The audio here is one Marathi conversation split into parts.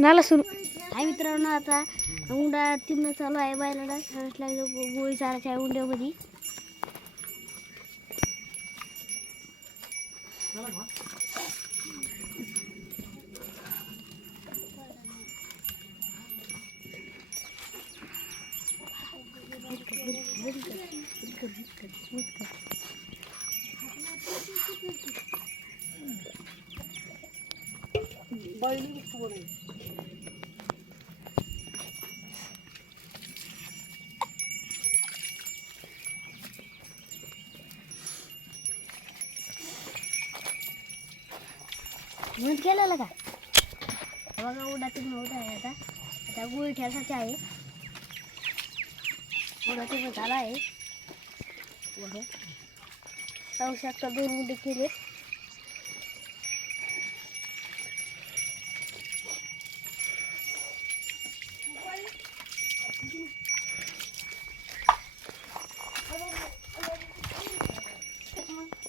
झाला सुरू. हाय मित्रांनो, आता उंडा तिथनं चालू आहे. बायलाला सरस लागलं गोळी चारायच्या आहे उंड्यामध्ये. म्हणून केलेलं का बघा. उंडा तिथून होत आहे. आता आता गोळी ठेवायची आहे. उंडा तिथं झाला आहे. बघा पाहू शकता, 2 उंडे केले.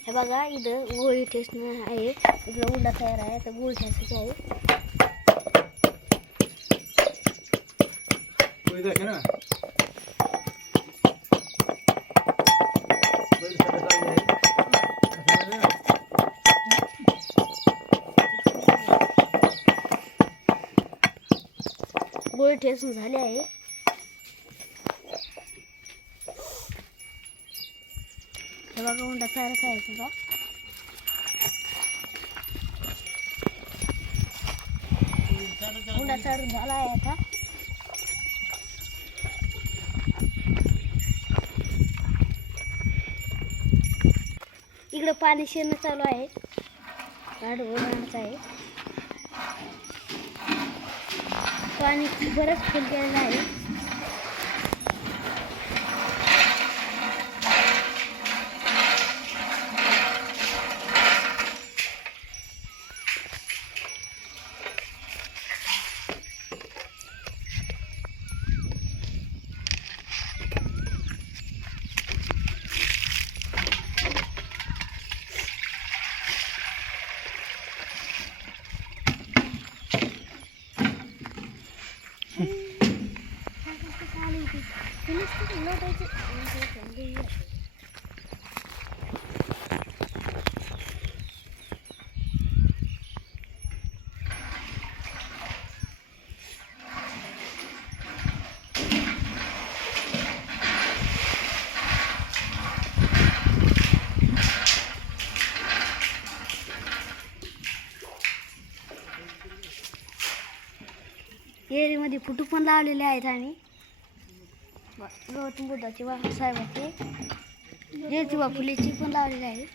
हे बघा, इथं गोळी ठेसणं आहे. इकडं उंडा तयार आहे. आता गोळी ठेसायची आहे. गोळी ठेसून झाले आहे. हे बघा, उंडा तयार करायचा. उंडा तयार झाला आहे. आता इकडं पाणी शिरणं चालू आहे. झाड ओढायचं आहे. पाणी बरंच फुल केलेलं आहे. एरीमध्ये फुटू पण लावलेले आहेत. आम्ही गौतम बुद्धाची साहेबाची ज्योतिबा फुलेची पण लावलेली आहे.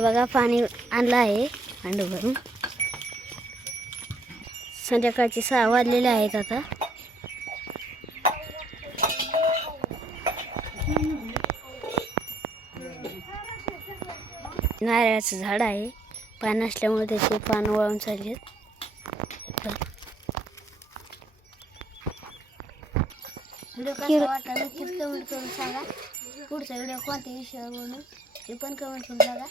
बघा, पाणी आणलं आहे अंड भरून. संध्याकाळचे 6 वाजलेले आहेत. आता नारळाचं झाड आहे. पान असल्यामुळे त्याचे पान वाळून चालले. व्हिडिओ कसा वाटला नक्कीच कमेंट करून सांगा. पुढचा व्हिडिओ कोणत्या विषयावर बनवू हे पण कमेंट करून सांगा.